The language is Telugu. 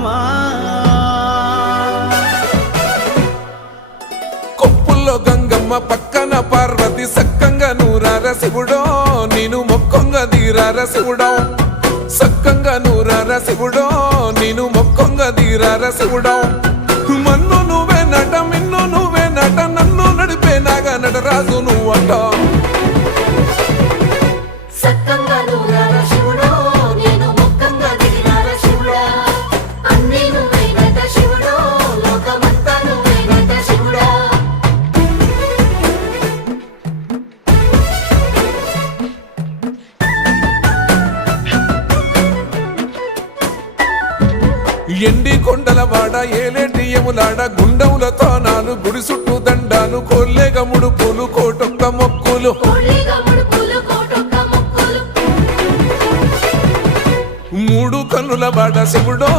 భారమా. కొప్పుల్లో గంగమ్మ పక్కన పార్వతి సక్కంగా నూరార శివుడో నేను మొక్కంగా తీరార శివుడో సక్కంగా నూరార శివుడో నేను మొక్కంగా తీరార శివుడో మన్ను నువ్వే నట మిన్ను నువ్వే నట నన్ను నడిపే నాగా నటరాజు నువ్వంట ఎండి కొండల వాడ ఏలేటి యములాడ గుండములతో నాలు గుడి చుట్టూ దండాలు కోల్లేగ ముడుపులు కోటొక్క మొక్కులు మూడు కన్నుల వాడ శివుడో